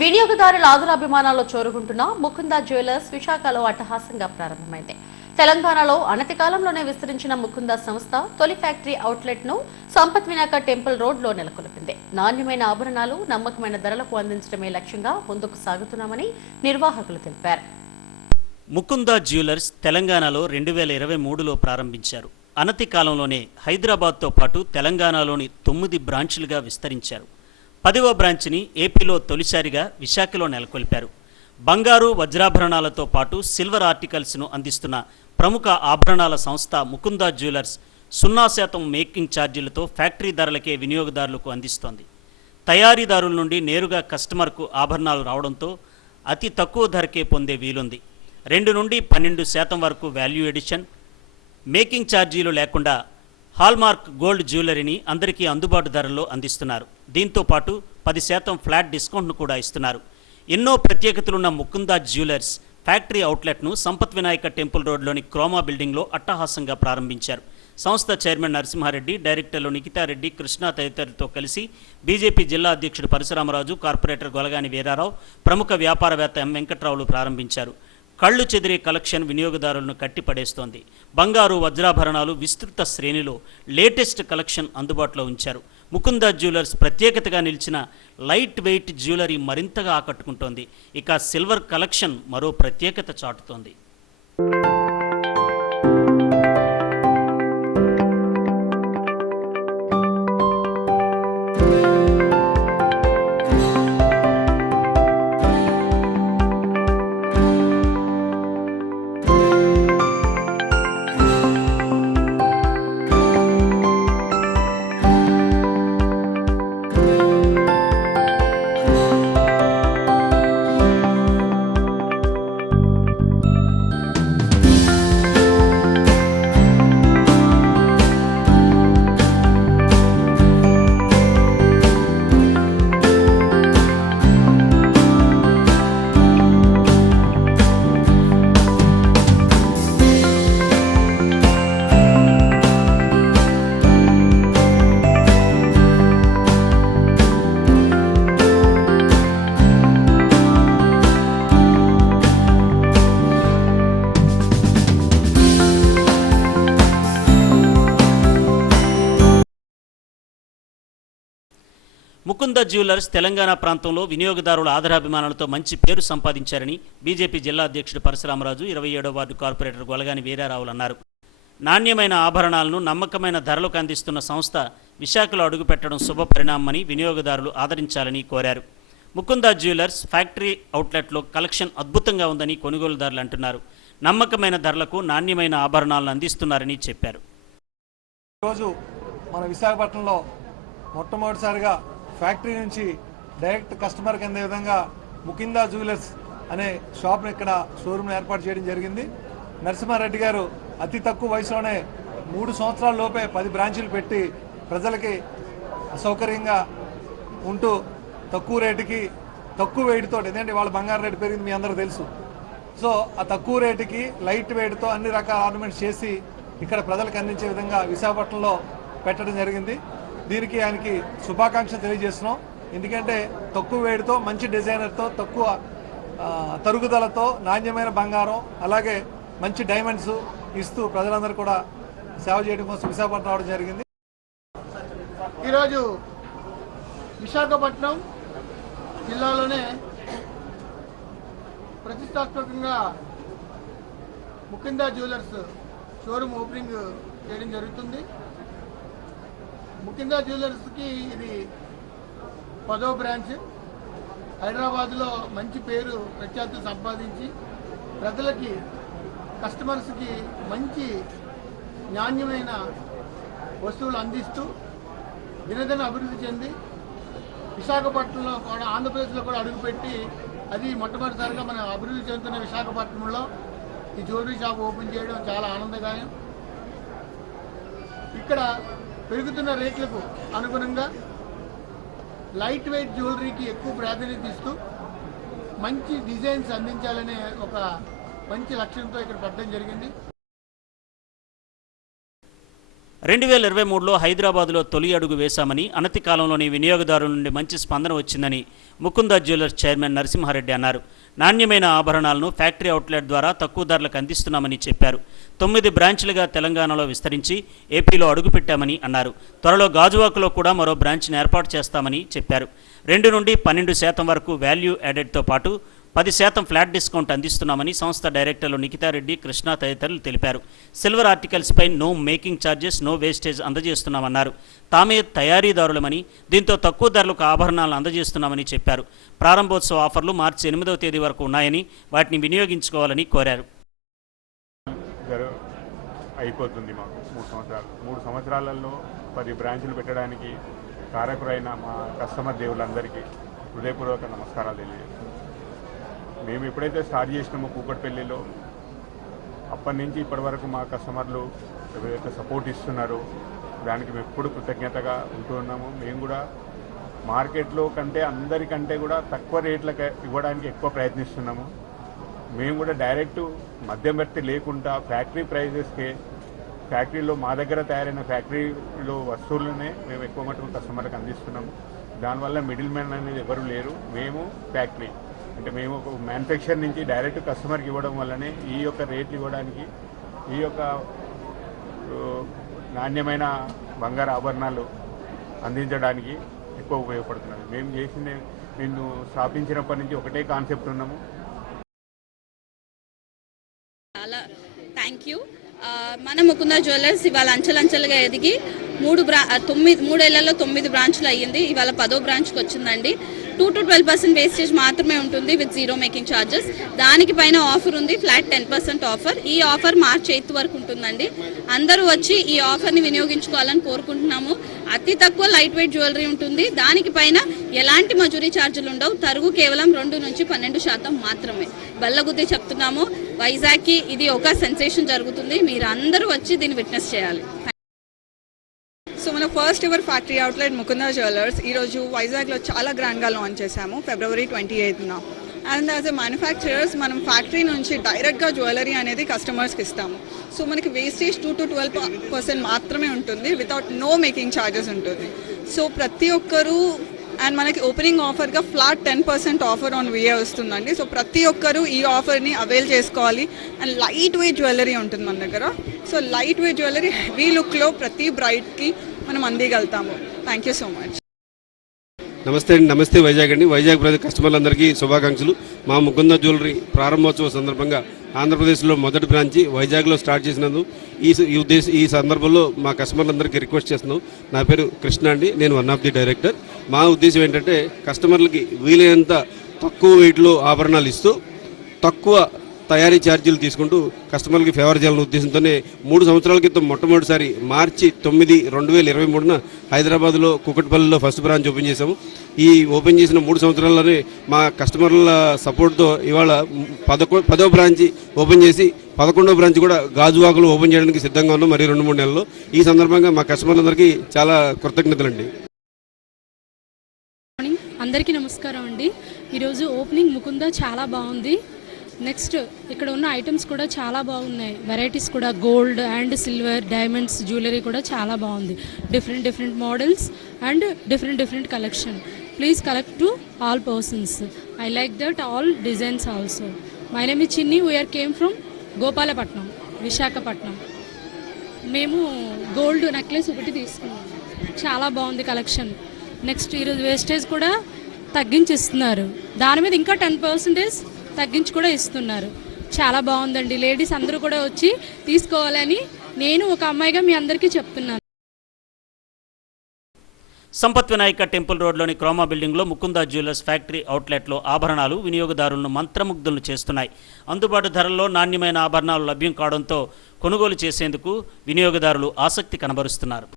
వినియోగదారుల ఆదరాభిమానాల్లో చోరుకుంటున్న ముకుందా జ్యువెలర్స్ విశాఖలో అట్టహాసంగా ప్రారంభమైంది. తెలంగాణలో అనతి కాలంలోనే విస్తరించిన ముకుందా సంస్థ తొలి ఫ్యాక్టరీ అవుట్లెట్ ను సంపత్ వినాయక టెంపుల్ రోడ్ లో నెలకొల్పింది. నాణ్యమైన ఆభరణాలు నమ్మకమైన ధరలకు అందించడమే లక్ష్యంగా ముందుకు సాగుతున్నామని నిర్వాహకులు తెలిపారు. ముకుందా జ్యువెలర్స్ తెలంగాణలో 2023లో ప్రారంభించారు. అనతి కాలంలోనే హైదరాబాద్తో పాటు తెలంగాణలోని 9 బ్రాంచ్లుగా విస్తరించారు. 10వ బ్రాంచ్ని ఏపీలో తొలిసారిగా విశాఖలో నెలకొల్పారు. బంగారు వజ్రాభరణాలతో పాటు సిల్వర్ ఆర్టికల్స్ను అందిస్తున్న ప్రముఖ ఆభరణాల సంస్థ ముకుందా జ్యువెలర్స్ 0% మేకింగ్ ఛార్జీలతో ఫ్యాక్టరీ ధరలకే వినియోగదారులకు అందిస్తోంది. తయారీదారుల నుండి నేరుగా కస్టమర్కు ఆభరణాలు రావడంతో అతి తక్కువ ధరకే పొందే వీలుంది. 2 నుండి 12% వరకు వాల్యూ ఎడిషన్, మేకింగ్ ఛార్జీలు లేకుండా హాల్మార్క్ గోల్డ్ జ్యువెలరీని అందరికీ అందుబాటు ధరల్లో అందిస్తున్నారు. దీంతో పాటు 10% ఫ్లాట్ డిస్కౌంట్ను కూడా ఇస్తున్నారు. ఎన్నో ప్రత్యేకతలున్న ముకుందా జ్యువెలర్స్ ఫ్యాక్టరీ అవుట్లెట్ను సంపత్ వినాయక టెంపుల్ రోడ్లోని క్రోమా బిల్డింగ్లో అట్టహాసంగా ప్రారంభించారు. సంస్థ చైర్మన్ నరసింహారెడ్డి, డైరెక్టర్లు నిఖితారెడ్డి, కృష్ణ తదితరులతో కలిసి బీజేపీ జిల్లా అధ్యక్షుడు పరశురామరాజు, కార్పొరేటర్ గొలగాని వీరారావు, ప్రముఖ వ్యాపారవేత్త ఎం వెంకట్రావులు ప్రారంభించారు. కళ్ళు చెదిరే కలెక్షన్ వినియోగదారులను కట్టిపడేస్తోంది. బంగారు వజ్రాభరణాలు విస్తృత శ్రేణిలో లేటెస్ట్ కలెక్షన్ అందుబాటులో ఉంచారు. ముకుందా జ్యువెలర్స్ ప్రత్యేకతగా నిలిచిన లైట్ వెయిట్ జ్యువెలరీ మరింతగా ఆకట్టుకుంటోంది. ఇక సిల్వర్ కలెక్షన్ మరో ప్రత్యేకత చాటుతోంది. ముకుందా జ్యువెలర్స్ తెలంగాణ ప్రాంతంలో వినియోగదారుల ఆదరాభిమానాలతో మంచి పేరు సంపాదించారని బీజేపీ జిల్లా అధ్యక్షుడు పరశురామరాజు, 27వ వార్డు కార్పొరేటర్ గొలగాని వీరారావులు అన్నారు. నాణ్యమైన ఆభరణాలను నమ్మకమైన ధరలకు అందిస్తున్న సంస్థ విశాఖలో అడుగుపెట్టడం శుభ పరిణామమని వినియోగదారులు ఆదరించాలని కోరారు. ముకుందా జ్యువెలర్స్ ఫ్యాక్టరీ అవుట్లెట్లో కలెక్షన్ అద్భుతంగా ఉందని కొనుగోలుదారులు అంటున్నారు. నమ్మకమైన ధరలకు నాణ్యమైన ఆభరణాలను అందిస్తున్నారని చెప్పారు. ఈరోజు మన విశాఖపట్నంలో మొట్టమొదటిసారిగా ఫ్యాక్టరీ నుంచి డైరెక్ట్ కస్టమర్కి అందే విధంగా ముకుందా జ్యువెలర్స్ అనే షాప్ని ఇక్కడ షోరూమ్ని ఏర్పాటు చేయడం జరిగింది. నరసింహారెడ్డి గారు అతి తక్కువ వయసులోనే 3 సంవత్సరాల లోపే 10 బ్రాంచీలు పెట్టి ప్రజలకి సౌకర్యంగా ఉంటూ తక్కువ రేటుకి తక్కువ వెయిట్తో, ఎందుకంటే వాళ్ళ బంగారు రేటు పెరిగింది మీ అందరూ తెలుసు. సో ఆ తక్కువ రేటుకి లైట్ వెయిట్తో అన్ని రకాల ఆర్నమెంట్స్ చేసి ఇక్కడ ప్రజలకు అందించే విధంగా విశాఖపట్నంలో పెట్టడం జరిగింది. దీనికి ఆయనకి శుభాకాంక్షలు తెలియజేస్తున్నాం. ఎందుకంటే తక్కువ వేడితో, మంచి డిజైనర్తో, తక్కువ తరుగుదలతో నాణ్యమైన బంగారం అలాగే మంచి డైమండ్స్ ఇస్తూ ప్రజలందరూ కూడా సేవ చేయడం కోసం విశాఖపట్నం రావడం జరిగింది. ఈరోజు విశాఖపట్నం జిల్లాలోనే ప్రతిష్టాత్మకంగా ముకుందా జ్యువెలర్స్ షోరూమ్ ఓపెనింగ్ చేయడం జరుగుతుంది. ముకుందా జ్యువెలర్స్కి ఇది 10వ బ్రాంచ్. హైదరాబాద్లో మంచి పేరు ప్రఖ్యాతులు సంపాదించి ప్రజలకి, కస్టమర్స్కి మంచి నాణ్యమైన వస్తువులు అందిస్తూ దినదిన అభివృద్ధి చెంది విశాఖపట్నంలో కూడా, ఆంధ్రప్రదేశ్లో కూడా అడుగుపెట్టి, అది మొట్టమొదటిసారిగా మన అభివృద్ధి చెందుతున్న విశాఖపట్నంలో ఈ జ్యువెలరీ షాప్ ఓపెన్ చేయడం చాలా ఆనందదాయం. ఇక్కడ పెరుగుతున్న రేట్లకు అనుగుణంగా లైట్ వెయిట్ జ్యువెలరీకి ఎక్కువ ప్రాధాన్యత ఇస్తూ మంచి డిజైన్స్ అందించాలనే ఒక మంచి లక్ష్యంతో ఇక్కడ పెట్టడం జరిగింది. 2023లో హైదరాబాద్లో తొలి అడుగు వేశామని, అనతి కాలంలోని వినియోగదారుల నుండి మంచి స్పందన వచ్చిందని ముకుంద జ్యువెలర్స్ చైర్మన్ నరసింహారెడ్డి అన్నారు. నాణ్యమైన ఆభరణాలను ఫ్యాక్టరీ అవుట్లెట్ ద్వారా తక్కువ ధరలకు అందిస్తున్నామని చెప్పారు. 9 బ్రాంచ్లుగా తెలంగాణలో విస్తరించి ఏపీలో అడుగుపెట్టామని అన్నారు. త్వరలో గాజువాకలో కూడా మరో బ్రాంచ్ని ఏర్పాటు చేస్తామని చెప్పారు. 2 నుండి 12% వరకు వాల్యూ యాడెడ్తో పాటు 10% ఫ్లాట్ డిస్కౌంట్ అందిస్తున్నామని సంస్థ డైరెక్టర్లు నిఖితారెడ్డి, కృష్ణ తదితరులు తెలిపారు. సిల్వర్ ఆర్టికల్స్పై no making charges, no wastage అందజేస్తున్నామన్నారు. తామే తయారీదారులమని, దీంతో తక్కువ ధరలకు ఆభరణాలను అందజేస్తున్నామని చెప్పారు. ప్రారంభోత్సవ ఆఫర్లు మార్చి 8వ తేదీ వరకు ఉన్నాయని, వాటిని వినియోగించుకోవాలని కోరారు. అయిపోతుంది మాకు 3 సంవత్సరాలలో 10 బ్రాంచులు పెట్టడానికి కారకురైన మా కస్టమర్ దేవులందరికీ హృదయపూర్వక నమస్కారాలు తెలియజేస్తున్నాం. మేము ఎప్పుడైతే స్టార్ట్ చేసినామో కూకట్పల్లిలో, అప్పటి నుంచి ఇప్పటి వరకు మా కస్టమర్లు ఎవరైతే సపోర్ట్ ఇస్తున్నారో దానికి మేము ఎప్పుడు కృతజ్ఞతగా ఉంటున్నాము. మేము కూడా మార్కెట్లో కంటే అందరికంటే కూడా తక్కువ రేట్లకు ఇవ్వడానికి ఎక్కువ ప్రయత్నిస్తున్నాము. మేము కూడా డైరెక్ట్ మధ్యవర్తి లేకుండా ఫ్యాక్టరీ ప్రైజెస్కే, ఫ్యాక్టరీలో మా దగ్గర తయారైన ఫ్యాక్టరీలో వస్తువులనే మేము ఎక్కువ మటుకు కస్టమర్కి అందిస్తున్నాము. దానివల్ల మిడిల్ మ్యాన్ అనేది ఎవరు లేరు. మేము ఫ్యాక్టరీ అంటే మేము ఒక మ్యానుఫ్యాక్చర్ నుంచి డైరెక్ట్ కస్టమర్కి ఇవ్వడం వల్లనే ఈ యొక్క రేట్లు ఇవ్వడానికి, ఈ యొక్క నాణ్యమైన బంగారు ఆభరణాలు అందించడానికి ఎక్కువ ఉపయోగపడుతున్నాయి. మేము స్థాపించినప్పటి నుంచి ఒకటే కాన్సెప్ట్ ఉన్నాము. చాలా థ్యాంక్ యూ. మన ముకుంద జ్యువెలర్స్ ఇవాళ అంచెలంచెలుగా ఎదిగి 3 ఏళ్లలో 9 బ్రాంచ్లు అయ్యింది. ఇవాళ 10వ బ్రాంచ్కి వచ్చిందండి. 2 to 12% వేస్టేజ్ మాత్రమే ఉంటుంది విత్ జీరో మేకింగ్ ఛార్జెస్. దానికి పైన ఆఫర్ ఉంది, ఫ్లాట్ 10% ఆఫర్. ఈ ఆఫర్ మార్చి 8 వరకు ఉంటుందండి. అందరూ వచ్చి ఈ ఆఫర్ని వినియోగించుకోవాలని కోరుకుంటున్నాము. అతి తక్కువ లైట్ వెయిట్ జ్యువెలరీ ఉంటుంది. దానికి పైన ఎలాంటి మజూరీ ఛార్జీలు ఉండవు. తరుగు కేవలం 2 నుంచి 12% మాత్రమే. బల్లగుద్ది చెప్తున్నాము, వైజాగ్కి ఇది ఒక సెన్సేషన్ జరుగుతుంది. మీరు అందరూ వచ్చి దీన్ని విట్నెస్ చేయాలి. సో మన first ever factory outlet Mukunda jewellers ఈరోజు వైజాగ్లో చాలా గ్రాండ్గా లాంచ్ చేశాము February 28న. అండ్ యాజ్ ఎ మ్యానుఫ్యాక్చరర్స్ మనం ఫ్యాక్టరీ నుంచి డైరెక్ట్గా జ్యువెలరీ అనేది కస్టమర్స్కి ఇస్తాము. సో మనకి వేస్టేజ్ 2 to 12% మాత్రమే ఉంటుంది, వితౌట్ నో మేకింగ్ ఛార్జెస్ ఉంటుంది. సో ప్రతి ఒక్కరూ అండ్ మనకి ఓపెనింగ్ ఆఫర్గా ఫ్లాట్ 10% ఆఫర్ ఆన్ విఏ వస్తుందండి. సో ప్రతి ఒక్కరూ ఈ ఆఫర్ని అవైల్ చేసుకోవాలి. అండ్ లైట్ వెయిట్ జ్యువెలరీ ఉంటుంది మన దగ్గర. So light weight jewellery heavy లుక్లో ప్రతి బ్రైడ్కి మనం అందిగలుగుతాము. Thank you so much. నమస్తే అండి. నమస్తే వైజాగ్ అండి. వైజాగ్ ప్రజల కస్టమర్లందరికీ శుభాకాంక్షలు. మా ముకుంద జ్యువెలరీ ప్రారంభోత్సవ సందర్భంగా ఆంధ్రప్రదేశ్లో మొదటి బ్రాంచి వైజాగ్లో స్టార్ట్ చేసినందు ఈ సందర్భంలో మా కస్టమర్లందరికీ రిక్వెస్ట్ చేస్తున్నాం. నా పేరు కృష్ణ అండి, నేను వన్ ఆఫ్ ది డైరెక్టర్. మా ఉద్దేశం ఏంటంటే కస్టమర్లకి వీలైనంత తక్కువ వెయిట్లో ఆభరణాలు ఇస్తూ తక్కువ తయారీ ఛార్జీలు తీసుకుంటూ కస్టమర్లకి ఫేవర్ చేయాలనే ఉద్దేశంతోనే 3 సంవత్సరాల క్రితం మొట్టమొదటిసారి మార్చి 9, 2023న హైదరాబాద్లో కూకట్పల్లిలో ఫస్ట్ బ్రాంచ్ ఓపెన్ చేశాము. ఈ ఓపెన్ చేసిన 3 సంవత్సరాల్లోనే మా కస్టమర్ల సపోర్ట్తో ఇవాళ 10వ బ్రాంచ్ ఓపెన్ చేసి 11వ బ్రాంచ్ కూడా గాజువాకలో ఓపెన్ చేయడానికి సిద్ధంగా ఉన్నాం మరి 2-3 నెలల్లో. ఈ సందర్భంగా మా కస్టమర్లందరికీ చాలా కృతజ్ఞతలండి. అందరికీ నమస్కారం అండి. ఈరోజు ఓపెనింగ్ ముకుంద చాలా బాగుంది. నెక్స్ట్ ఇక్కడ ఉన్న ఐటమ్స్ కూడా చాలా బాగున్నాయి. వెరైటీస్ కూడా gold and silver, diamonds jewellery కూడా చాలా బాగుంది. Different models and different collection. Please collect to all persons. I like that all designs also. My name is Chinni. We are came from Gopalapatnam, Visakhapatnam. మేము గోల్డ్ నెక్లెస్ ఒకటి తీసుకున్నాం. చాలా బాగుంది కలెక్షన్. నెక్స్ట్ ఈరోజు wastage కూడా తగ్గించి ఇస్తున్నారు. దాని మీద ఇంకా 10% తగ్గించి కూడా ఇస్తున్నారు. చాలా బాగుందండి. లేడీస్ అందరూ కూడా వచ్చి తీసుకోవాలని నేను ఒక అమ్మాయిగా మీ అందరికీ చెప్తున్నాను. సంపత్ వినాయక టెంపుల్ రోడ్లోని క్రోమా బిల్డింగ్లో ముకుంద జ్యువెలర్స్ ఫ్యాక్టరీ అవుట్లెట్లో ఆభరణాలు వినియోగదారులను మంత్రముగ్ధులను చేస్తున్నాయి. అందుబాటు ధరల్లో నాణ్యమైన ఆభరణాలు లభ్యం కావడంతో కొనుగోలు చేసేందుకు వినియోగదారులు ఆసక్తి కనబరుస్తున్నారు.